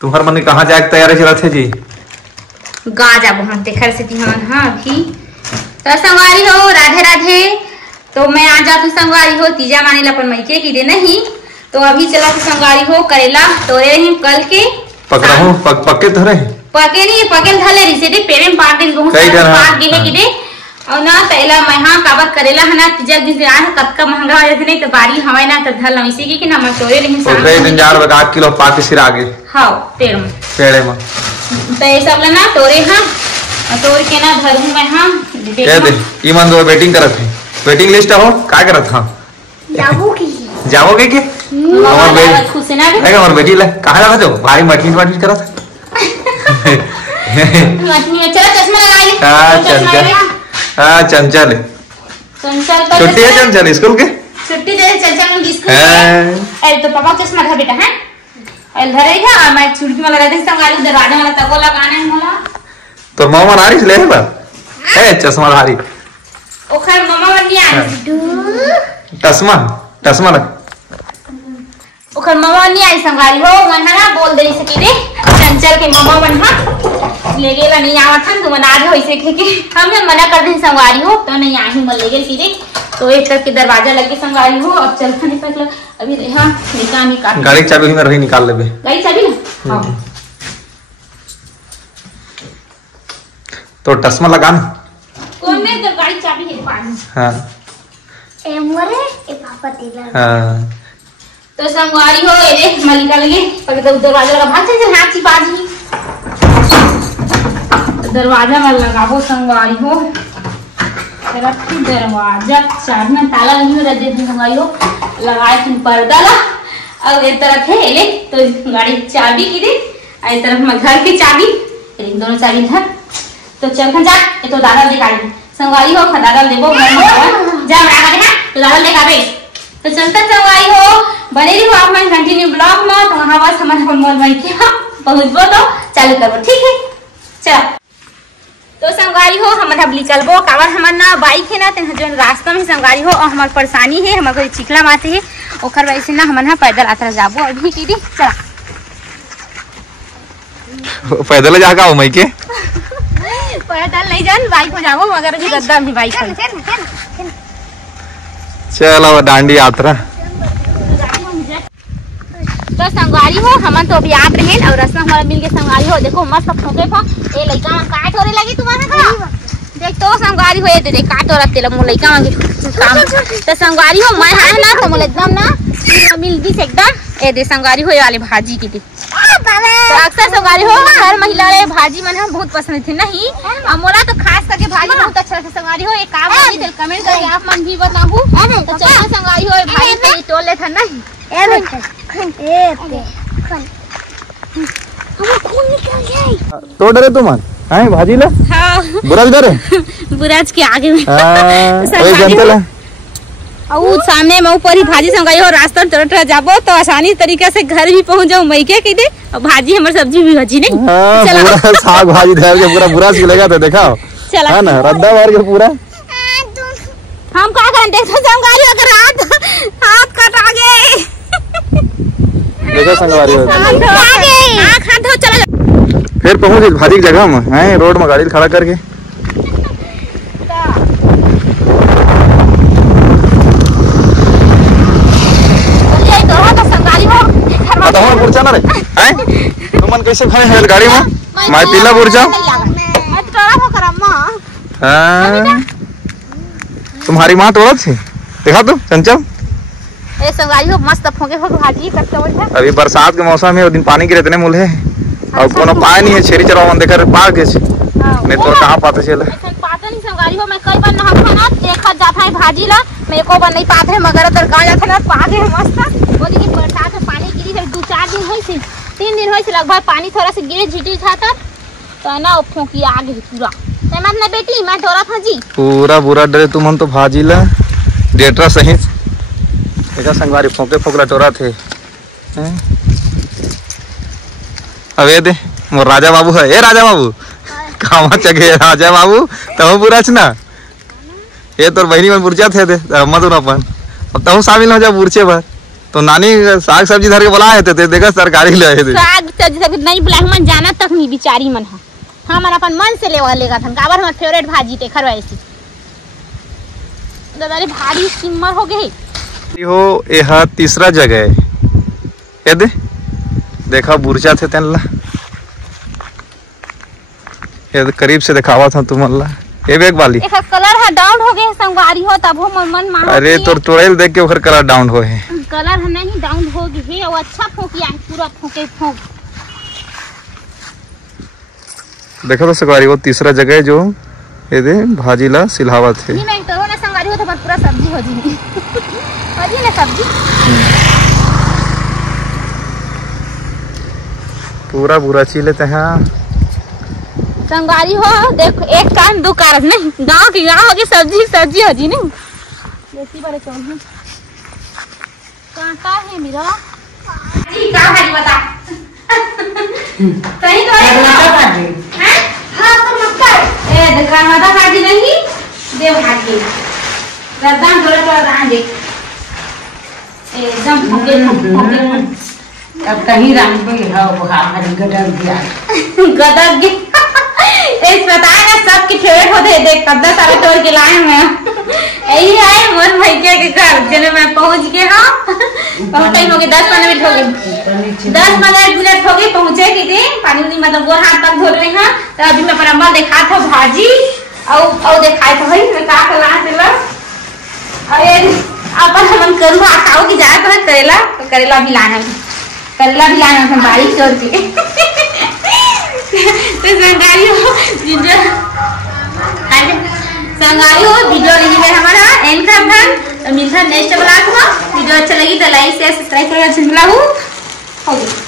तुम्हार मन कहाँ जाए के तैयारी चलत है जी? गा जाबो हम देखर से हमन हां अभी तो संगवारी हो राधे राधे। तो मैं आ जाती संगवारी हो तीजा माने ला अपन मैके की दे नहीं तो अभी चला तो संगवारी हो करेला तोरे ही कल के पकड़ा हो पक्के धरे पके नहीं पके धले रिसे दे पेरे में पार दिन बहुत पार गे है कि दे और ना पहला मैं हां काबर करेला है ना तीजा दिन आ कतका महंगा हो जाथे नहीं तो बारी हवाई ना तो धल इसी की ना मैं तोरे नहीं साथ ओकरे दिन जार बगा किलो पाके सिर आगे हां पेड़े में तो ये सब लेना तोरे हां तोड़ के ना धरूं मैं हां कह दे ई मन दो वेटिंग करत है वेटिंग लिस्ट हो का करत हां जाओगे के और बेटी खुश ना नहीं और बेटी ले कहां रहा जो भाई मटली करत मटली में चला चश्मा लगा ले हां चंचल छुट्टी है चंचल स्कूल के छुट्टी दे चंचल की स्कूल है तो पापा चश्मा धर बेटा है एल धरे था और मैं छुट्टी में लगा दे संगाली दरवाजे वाला तको लगाना है मोला तो मामा नारिश ले बा है चश्मा धारी ओखर मामा बनिया टसमा लग ओखर मामा नहीं आई संगारी हो मन ना बोल दे सके रे चंचल के मामा बन हां ले गेला नहीं आवत हन तुम आज होइसे के हम मना कर दे संगारी हो तो नहीं आही मन ले गेल सीधे तो एक तक के दरवाजा लगे संगारी हो अब चल नहीं सकला अभी हां निकाल गाड़ी की चाबी में रही निकाल लेबे गाड़ी चाबी ना हां तो टसमा लगा ना कौन में तो गाड़ी चाबी है पानी हां ए मोरे ए पापा तेरा हां तो संगवारी हो रे मलिका लगे पकड़ तो दरवाजा लगा भाग चल हाथी बाजी दरवाजा में लगाबो संगवारी हो तेरा दरवाजा चारना ताला नहीं रह दे संगवारी हो लगाए तुम पर्दा ला और एक तरफ है ले तो गाड़ी चाबी की दे और एक तरफ में घर की चाबी इन दोनों चाबी धर तो चल खन जा ये तो दादा दिखाई संगवारी हो दादा देबो घर में जा बड़ा दे तो दादा लेके आवे तो चलता संगवारी हो बने रही हो आप मैं कंटिन्यू ब्लॉग में तो वहां बस हमारे फोन मोल में क्या पहुंचबो तो चालू करबो ठीक है चलो तो संगवारी हो हम धबली चलबो कावर हमर ना बाइक है ना ते जो रास्ता में संगवारी हो और हमार परेशानी है हमार कोई चिखला माते है ओखर वजह से ना हमन ना पैदल यात्रा जाबो अभी की दी चला पैदल जागा हो मई के पैदल नहीं जान बाइक में जाबो मगर जो गद्दा में बाइक चलो डांडी यात्रा तो संगवारी हो हमन तो अभी याद रहे और रसना हमारा मिल के संगवारी हो देखो मस्त फोके फो ए लइका मन काट होरे लगी तुम्हारा का देख तो संगवारी हो ये देख काट हो रते ल लइका मन के काम तो संगवारी हो मैं है ना तो मोला एकदम ना मिल दी एकदम ए दे संगवारी हो वाले भाजी की थी तो अक्सर संगवारी हो हर महिला रे भाजी मन हम बहुत पसंद थी नहीं और मोला तो खास करके भाजी बहुत अच्छा से संगवारी हो एक काम भाजी दिल कमेंट करके आप मन भी बताबू तो चलो संगवारी हो भाई पे टोल ले था नहीं ए तो डरे तुम हैं भाजी ले हां बुराज डरे बुराज के आगे में ए जनतल और सामने में ऊपर ही भाजी संगाई हो रास्ता चलत जाबो तो आसानी तरीके से घर भी पहुंच जाऊं मई के दे और भाजी हमर सब्जी भी भाजी नहीं चला पूरा साग भाजी धर के पूरा बुराज मिलेगा तो दिखाओ चला है ना रद्दा मार के पूरा हम का करें देखो संगारी अगर हाथ कट आ गए देखो संगवारी हो आंख हाथ धो चला फिर पहुंच भाजी की जगह में हैं रोड में गाड़ी खड़ा करके तो हम पुरचा ना रे हैं तुमन कैसे खड़े हैं गाड़ी में मैं पीला पुरचा मैं तोड़ा हो करम्मा हां तुम्हारी मां तोड़त थी देखा तू चंचल ए संगारी हो मस्त फोके फोके भाजी करते हो अभी बरसात के मौसम में दिन पानी गिरे इतने मूल है और कोनो पाए नहीं है छेरी चराव मन देकर पा के नहीं तो कहां पाते चले पाता नहीं संगारी हो मैं कई बार ना हम खाना देखत जाता है भाजी ला मैं एको बार नहीं पाते है मगर तर गांव जाता ना पा गए मस्त वो देखिए बरसात में पानी गिरी है 2-4 दिन होई से 3 दिन होई से लगभग पानी थोड़ा से गिरे झिटी छाता तो ना फोकी आ गई पूरा मैं मत ना बेटी मैं तोरा था जी पूरा बुरा डरे तुम तो भाजी ला डेटरा सही देखा संगवारी फोके फोकला टोरा थे अबे दे मोर राजा बाबू है ए राजा बाबू कामा चगे राजा बाबू तब बुराच ना ये तोर बहनी में बुरचा थे दे मधुर अपन अब तब शामिल हो जा बुरचे भर तो नानी साग सब्जी धर के बुलाए थे देखा सरकारी ले आए थे साग जी सब नहीं बुला मन जाना तक नहीं बिचारी मन हा हम अपन मन से लेवा लेगा थन काबर हमर फेवरेट भाजी तेखर वैसी दादा रे भारी सिमर हो गई हो यह तीसरा जगह है ये दे देखा बुरजा थे तेनला ये करीब से दिखावा था तुम ला ये बेग वाली एक कलर है डाउन हो गए संगवारी हो तब हो मन मान अरे तोर तोड़ेल देख के ओकर कलर डाउन हो है कलर है नहीं डाउन हो गई है और अच्छा फोकिया पूरा फोके फोक देखो तो संगवारी वो तीसरा जगह है जो ये दे भाजी ला सिलहावत है नहीं तो ना संगवारी हो तो पूरा सब्जी हो जी हो जी ना सब्जी पूरा बुरा ची लेते हैं संगवारी हो देखो एक कान दो कारज नहीं गांव की गांव की सब्जी सब्जी हो जी नहीं जैसी बड़े कौन है कांटा है मेरा जी का भाजी बता सही तो है ना हैं हां तो मत कर ए दुकान वाला भाजी नहीं दे भाजी रद्दान थोड़ा थोड़ा दान दे एकदम फोके अब कहीं रंग में है वो हमारी गदर गया इस बताए ना सबके फेवरेट होते देख कद्दा सारे तोड़ के लाए मैं यही आए मन भाई के घर जने मैं पहुंच गए हां बहुत टाइम हो गया 10-15 मिनट हो गए 10-15 मिनट हो गए पहुंचे कि थे पानी नहीं मतलब गोर हाथ तक धो रहे हैं तो अभी मैं अपना अम्मा देखा था भाजी और दिखाए तो भाई मैं का कला से ला अरे अपन हम करू आकाओ की जाए तो करेला भी लाना हम बारिश छोड़ के तो संगारी हो वीडियो नहीं है हमारा एंड कर धन मिलता नेक्स्ट ब्लॉग में वीडियो अच्छा लगी तो लाइक शेयर सब्सक्राइब करना हो गया।